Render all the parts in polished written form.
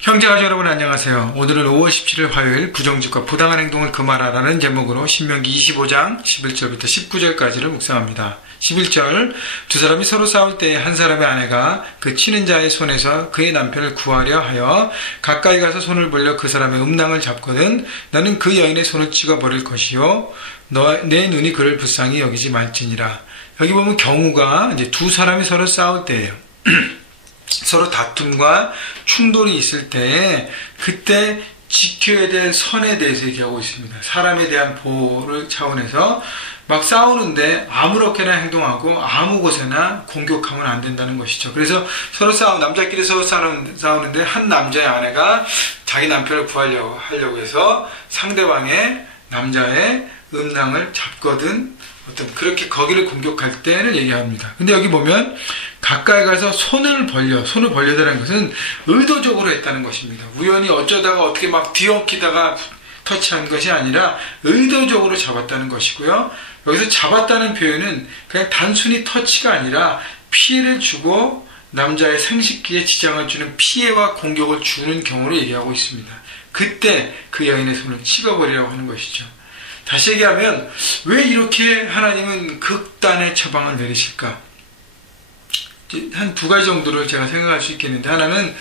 형제가족 여러분 안녕하세요. 오늘은 5월 17일 화요일 부정직과 부당한 행동을 금하라라는 제목으로 신명기 25장 11절부터 19절까지를 묵상합니다. 11절 두 사람이 서로 싸울 때 한 사람의 아내가 그 치는 자의 손에서 그의 남편을 구하려 하여 가까이 가서 손을 벌려 그 사람의 음낭을 잡거든 너는 그 여인의 손을 찍어버릴 것이요 내 눈이 그를 불쌍히 여기지 말지니라. 여기 보면 경우가 이제 두 사람이 서로 싸울 때예요. 서로 다툼과 충돌이 있을 때 그때 지켜야 될 선에 대해서 얘기하고 있습니다. 사람에 대한 보호를 차원에서 막 싸우는데 아무렇게나 행동하고 아무 곳에나 공격하면 안 된다는 것이죠. 그래서 서로 남자끼리 서로 싸우는데 한 남자의 아내가 자기 남편을 구하려고 해서 상대방의 남자의 음낭을 잡거든 그렇게 거기를 공격할 때를 얘기합니다. 근데 여기 보면 가까이 가서 손을 벌려다라는 것은 의도적으로 했다는 것입니다. 우연히 어쩌다가 어떻게 막 뒤엉키다가 터치한 것이 아니라 의도적으로 잡았다는 것이고요. 여기서 잡았다는 표현은 그냥 단순히 터치가 아니라 피해를 주고 남자의 생식기에 지장을 주는 피해와 공격을 주는 경우를 얘기하고 있습니다. 그때 그 여인의 손을 찍어버리라고 하는 것이죠. 다시 얘기하면 왜 이렇게 하나님은 극단의 처방을 내리실까? 한 두 가지 정도를 제가 생각할 수 있겠는데, 하나는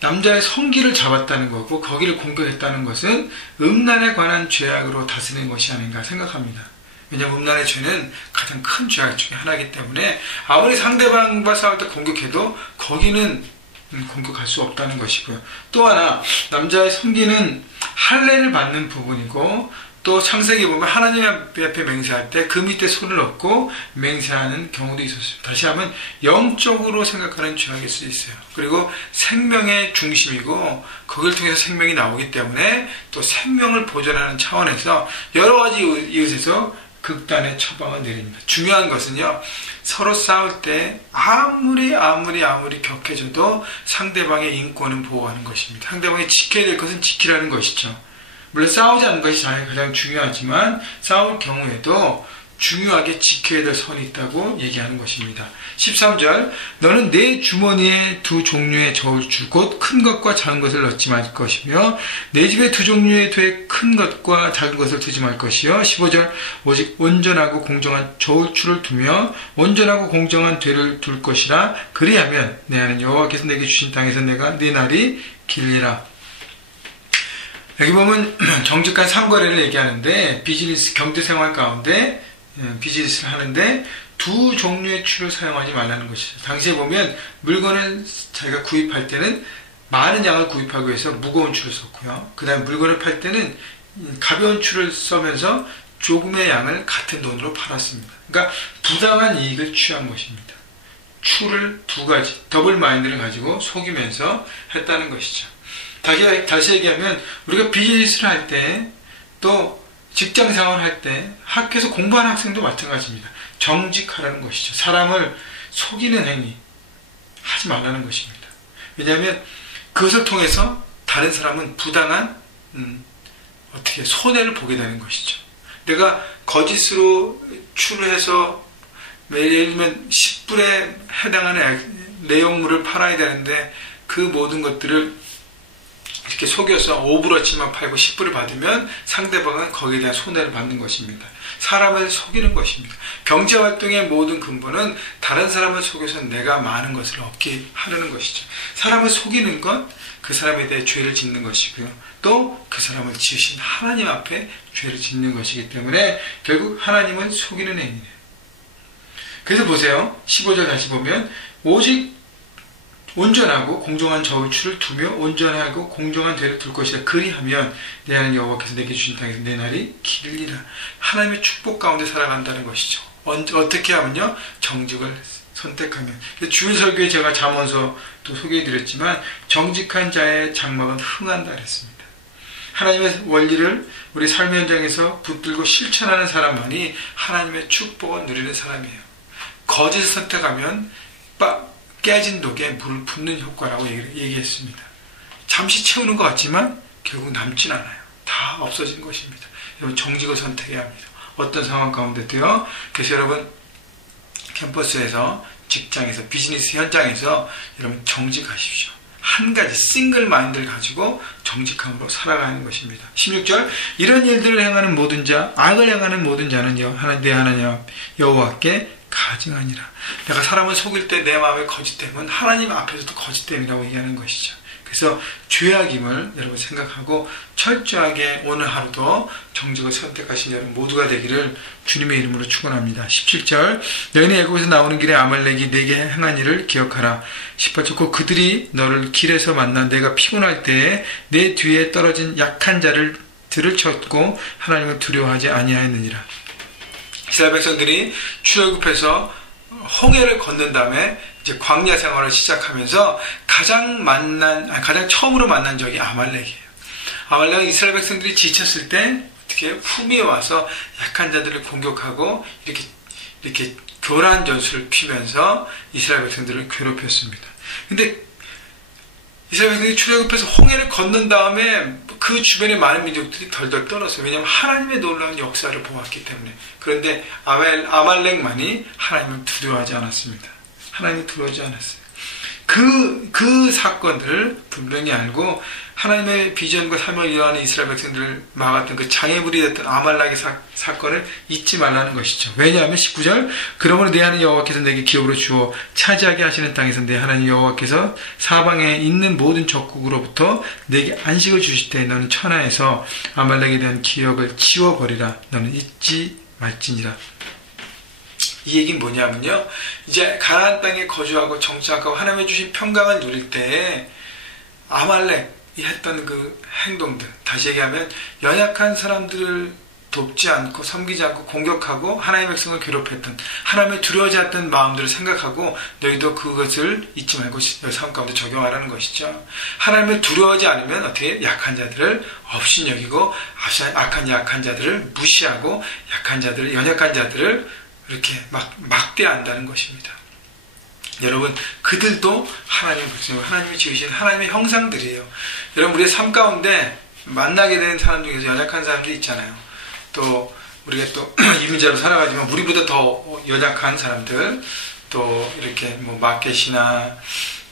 남자의 성기를 잡았다는 거고 거기를 공격했다는 것은 음란에 관한 죄악으로 다스리는 것이 아닌가 생각합니다. 왜냐하면 음란의 죄는 가장 큰 죄악 중에 하나이기 때문에 아무리 상대방과 싸울 때 공격해도 거기는 공격할 수 없다는 것이고요. 또 하나, 남자의 성기는 할례를 받는 부분이고 또 창세기 보면 하나님 앞에 맹세할 때 그 밑에 손을 얹고 맹세하는 경우도 있었습니다. 다시 하면 영적으로 생각하는 죄악일 수 있어요. 그리고 생명의 중심이고 거기를 통해서 생명이 나오기 때문에 또 생명을 보존하는 차원에서 여러 가지 이웃에서 극단의 처방을 내립니다. 중요한 것은요, 서로 싸울 때 아무리 격해져도 상대방의 인권은 보호하는 것입니다. 상대방이 지켜야 될 것은 지키라는 것이죠. 물론 싸우지 않는 것이 가장 중요하지만 싸울 경우에도 중요하게 지켜야 될 선이 있다고 얘기하는 것입니다. 13절 너는 내 주머니에 두 종류의 저울추 곧 큰 것과 작은 것을 넣지 말 것이며 내 집에 두 종류의 되게 큰 것과 작은 것을 두지 말 것이요. 15절 오직 온전하고 공정한 저울추를 두며 온전하고 공정한 되를 둘 것이라. 그리하면 내 하나님 여호와께서 내게 주신 땅에서 내가 네 날이 길리라. 여기 보면 정직한 상거래를 얘기하는데 비즈니스 경제생활 가운데 비즈니스를 하는데 두 종류의 추를 사용하지 말라는 것이죠. 당시에 보면 물건을 자기가 구입할 때는 많은 양을 구입하기 위해서 무거운 추를 썼고요. 그 다음에 물건을 팔 때는 가벼운 추를 써면서 조금의 양을 같은 돈으로 팔았습니다. 그러니까 부당한 이익을 취한 것입니다. 추를 두 가지 더블 마인드를 가지고 속이면서 했다는 것이죠. 다시 얘기하면 우리가 비즈니스를 할 때 또 직장생활을 할 때 학교에서 공부하는 학생도 마찬가지입니다. 정직하라는 것이죠. 사람을 속이는 행위 하지 말라는 것입니다. 왜냐하면 그것을 통해서 다른 사람은 부당한 손해를 보게 되는 것이죠. 내가 거짓으로 추를 해서 예를 들면 10불에 해당하는 내용물을 팔아야 되는데 그 모든 것들을 이렇게 속여서 5불어치만 팔고 10불을 받으면 상대방은 거기에 대한 손해를 받는 것입니다. 사람을 속이는 것입니다. 경제활동의 모든 근본은 다른 사람을 속여서 내가 많은 것을 얻게 하려는 것이죠. 사람을 속이는 건 그 사람에 대해 죄를 짓는 것이고요. 또 그 사람을 지으신 하나님 앞에 죄를 짓는 것이기 때문에 결국 하나님은 속이는 행위예요. 그래서 보세요. 15절 다시 보면 오직 온전하고 공정한 저울추를 두며 온전하고 공정한 되를 둘 것이다. 그리하면 내 하나님 여호와께서 내게 주신 땅에서 내 날이 길리라. 하나님의 축복 가운데 살아간다는 것이죠. 어떻게 하면요? 정직을 선택하면. 주일 설교에 제가 잠언서 또 소개해드렸지만 정직한 자의 장막은 흥한다 그랬습니다. 하나님의 원리를 우리 삶의 현장에서 붙들고 실천하는 사람만이 하나님의 축복을 누리는 사람이에요. 거짓을 선택하면 깨진 독에 물을 붓는 효과라고 얘기했습니다. 잠시 채우는 것 같지만 결국 남진 않아요. 다 없어진 것입니다. 여러분 정직을 선택해야 합니다. 어떤 상황 가운데도요. 그래서 여러분 캠퍼스에서 직장에서 비즈니스 현장에서 여러분 정직하십시오. 한 가지 싱글 마인드를 가지고 정직함으로 살아가는 것입니다. 16절 이런 일들을 행하는 모든 자 악을 행하는 모든 자는요 내 하나님 여호와께 가증하니라. 내가 사람을 속일 때 내 마음에 거짓됨은 하나님 앞에서도 거짓됨이라고 얘기하는 것이죠. 그래서 죄악임을 여러분 생각하고 철저하게 오늘 하루도 정직을 선택하신 여러분 모두가 되기를 주님의 이름으로 축원합니다. 17절 너희는 애굽에서 나오는 길에 아말렉이 내게 행한 일을 기억하라. 18절 곧 그들이 너를 길에서 만나 내가 피곤할 때에 내 뒤에 떨어진 약한 자들을 쳤고 하나님을 두려워하지 아니하였느니라. 이스라엘 백성들이 출애굽해서 홍해를 건넌 다음에 이제 광야 생활을 시작하면서 가장 처음으로 만난 적이 아말렉이에요. 아말렉은 이스라엘 백성들이 지쳤을 때 어떻게 후미에 와서 약한 자들을 공격하고 이렇게 교란 전술을 피면서 이스라엘 백성들을 괴롭혔습니다. 근데 이스라엘 백성들이 출애굽해서 홍해를 건넌 다음에 그 주변의 많은 민족들이 덜덜 떨었어요. 왜냐하면 하나님의 놀라운 역사를 보았기 때문에. 그런데 아말렉만이 하나님을 두려워하지 않았습니다. 하나님을 두려워하지 않았어요. 그 사건들을 분명히 알고 하나님의 비전과 사명을 이루어가는 이스라엘 백성들을 막았던 그 장애물이 됐던 아말렉의 사건을 잊지 말라는 것이죠. 왜냐하면 19절 그러므로 내 하나님 여호와께서 내게 기업으로 주어 차지하게 하시는 땅에서 내 하나님 여호와께서 사방에 있는 모든 적국으로부터 내게 안식을 주실 때 너는 천하에서 아말렉에 대한 기억을 지워버리라. 너는 잊지 말지니라. 이 얘기는 뭐냐면요, 이제 가나안 땅에 거주하고 정착하고 하나님의 주신 평강을 누릴 때에 아말렉이 했던 그 행동들, 다시 얘기하면 연약한 사람들을 돕지 않고 섬기지 않고 공격하고 하나님의 백성을 괴롭혔던, 하나님을 두려워하지 않던 마음들을 생각하고 너희도 그것을 잊지 말고 너희 삶 가운데 적용하라는 것이죠. 하나님을 두려워하지 않으면 어떻게 약한 자들을 없인 여기고 약한 자들을 무시하고 연약한 자들을 이렇게 막대한다는 것입니다. 여러분, 그들도 하나님이 지으신 하나님의 형상들이에요. 여러분, 우리의 삶 가운데 만나게 되는 사람 중에서 연약한 사람들이 있잖아요. 또 우리가 또 이민자로 살아가지만 우리보다 더 연약한 사람들, 또 이렇게 뭐 마켓이나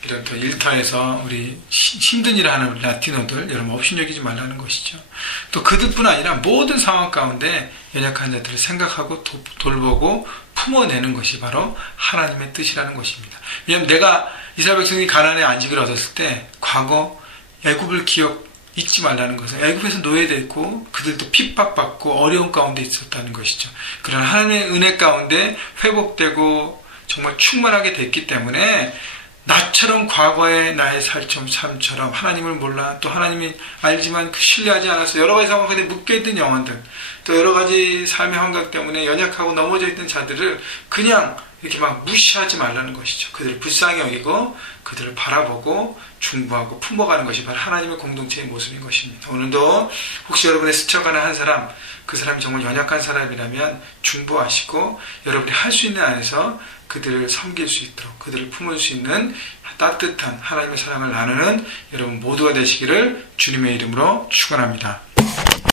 이런 또 일터에서 우리 힘든 일을 하는 라티노들, 여러분 업신여기지 말라는 것이죠. 또 그들뿐 아니라 모든 상황 가운데 연약한 자들을 생각하고 돌보고 품어내는 것이 바로 하나님의 뜻이라는 것입니다. 왜냐하면 내가 이스라엘 백성이 가나안에 안식을 얻었을 때 과거 애굽을 잊지 말라는 것은 애굽에서 노예됐고 그들도 핍박받고 어려운 가운데 있었다는 것이죠. 그러나 하나님의 은혜 가운데 회복되고 정말 충만하게 됐기 때문에 나처럼 과거의 나의 삶처럼 하나님을 몰라 또 하나님이 알지만 신뢰하지 않아서 여러 가지 상황 가운데 묶여있던 영혼들, 또 여러 가지 삶의 환경 때문에 연약하고 넘어져 있던 자들을 그냥 이렇게 막 무시하지 말라는 것이죠. 그들을 불쌍히 여기고 그들을 바라보고 중보하고 품어가는 것이 바로 하나님의 공동체의 모습인 것입니다. 오늘도 혹시 여러분의 스쳐가는 한 사람, 그 사람이 정말 연약한 사람이라면 중보하시고 여러분이 할 수 있는 안에서 그들을 섬길 수 있도록, 그들을 품을 수 있는 따뜻한 하나님의 사랑을 나누는 여러분 모두가 되시기를 주님의 이름으로 축원합니다.